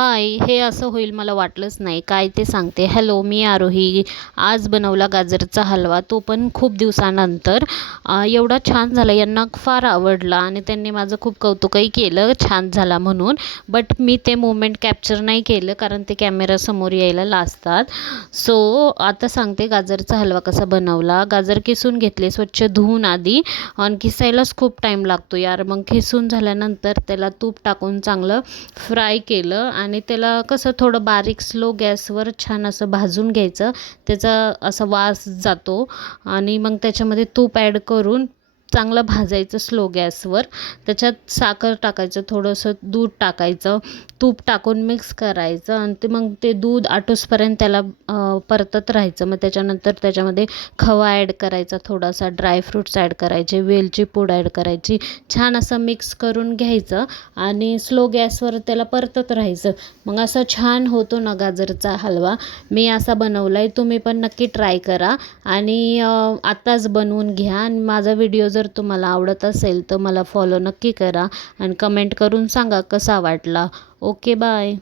हाय, हे असं होईल मला वाटलंच नाही. काय ते सांगते. हॅलो, मी आरोही. आज बनवला गाजरचा हलवा, तो पण खूप दिवसानंतर. एवढा छान झाला, यांना फार आवडला आणि त्यांनी माझं खूप कौतुकही केलं छान झाला म्हणून. बट मी ते मोमेंट कॅप्चर नाही केलं कारण ते कॅमेरासमोर यायला लाजतात. सो आता सांगते गाजरचा हलवा कसा बनवला. गाजर किसून घेतले स्वच्छ धुवून आधी, आणि किसायलाच खूप टाईम लागतो यार. मग किसून झाल्यानंतर त्याला तूप टाकून चांगलं फ्राय केलं आणि त्याला कसं थोडं बारीक स्लो गॅसवर छान असं भाजून घ्यायचं. त्याचा असा वास जातो आणि मग त्याच्यामध्ये तूप ॲड करून चांगलं भाजायचं स्लो गॅसवर. त्याच्यात साखर टाकायचं, थोडंसं दूध टाकायचं, तूप टाकून मिक्स करायचं आणि ते मग ते दूध आटूसपर्यंत त्याला परतत राहायचं. मग त्याच्यानंतर त्याच्यामध्ये खवा ॲड करायचा, थोडासा ड्रायफ्रूट्स ॲड करायचे, वेलची पूड ॲड करायची. छान असं मिक्स करून घ्यायचं आणि स्लो गॅसवर त्याला परतत राहायचं. मग असा छान होतो ना गाजरचा हलवा. मी असा बनवला आहे, तुम्ही पण नक्की ट्राय करा आणि आत्ताच बनवून घ्या. आणि माझा व्हिडिओ जर तुम्हाला आवडत असेल तर मला फॉलो नक्की करा आणि कमेंट करून सांगा कसा वाटला. Okay, bye.